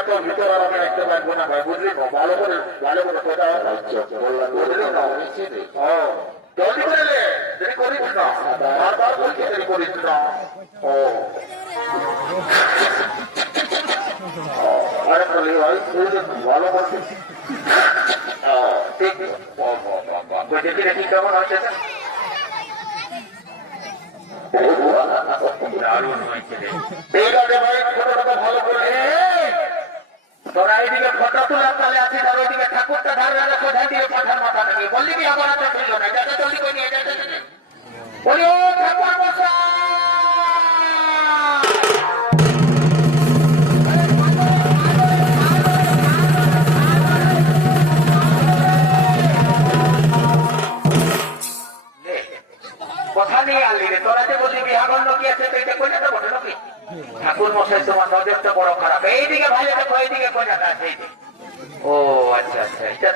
দেরি করিস না তো ভিতর আর আমি রাখতে পারব না ভাই বুঝলি? ভালো করে ভালো করে ফটো বুঝলি তো জলদি করে লে দেরি করিস না। বারবার বলছি দেরি করিস না। ও। আরে বলি ভাই ভালো করছিস ঠিক। ও, ও, ও, ও। বুঝেছি রে, ঠিক কেমন হচ্ছে দারুণ হয়েছে ঠিক আছে ভাই, ভালো করে। তোরা এইদিকে ফটো তোলার তালে আছে আর ওইদিকে ঠাকুরটা ধারে রাখো দিয়ে পাঠার মাথা থেকে বললি কি আবার একটা ছিল না যাতে জলদি করে নিয়ে যা, যা, যা, যা। বলি ও ঠাকুর মশাই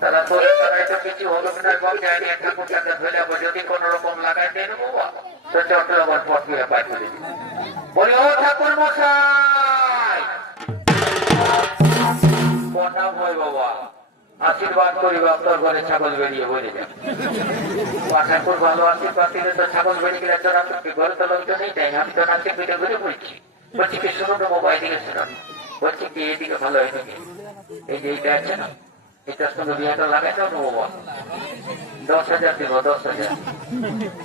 তারা তোরে তারাই তো কিছু হলো কিনা এবং যায়নি ঠাকুরটাকে ধরে যাব যদি কোন রকম লাগাই দিয়ে নেব তো চট্ট আবার পট করে বলি, ও ঠাকুর মশাই! কথা ভয় বাবা, আশীর্বাদ করি তোর ঘরে ছাগল বেরিয়ে বলে যাবে ঠাকুর ভালো আশীর্বাদ দিলে তো ছাগল বেরিয়ে গেলে তোরা তো ঘরে তো লোকজন নেই? তাই আমি তো নাচে পিঠে ঘুরে বলছি বলছি, কি শুনো না মোবাইল দিকে শুনো বলছি, কি এদিকে ভালো হয়ে থাকে এই যে এইটা আছে না দশ হাজার দিব, দশ হাজার।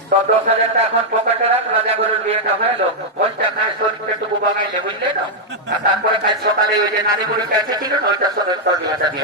তো দশ হাজারটা এখন পকেটে রাখ, রাজা ঘরের বিয়েটা হইল ভোজটা খায় শরীরটা টুকু বাগাইলে বুঝলে আর তারপরে কাল সকালে ওই যে নারী বুড়ি কাছে ছিল না ওইটা বিয়েটা দিয়ে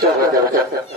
চলো চলো চলো।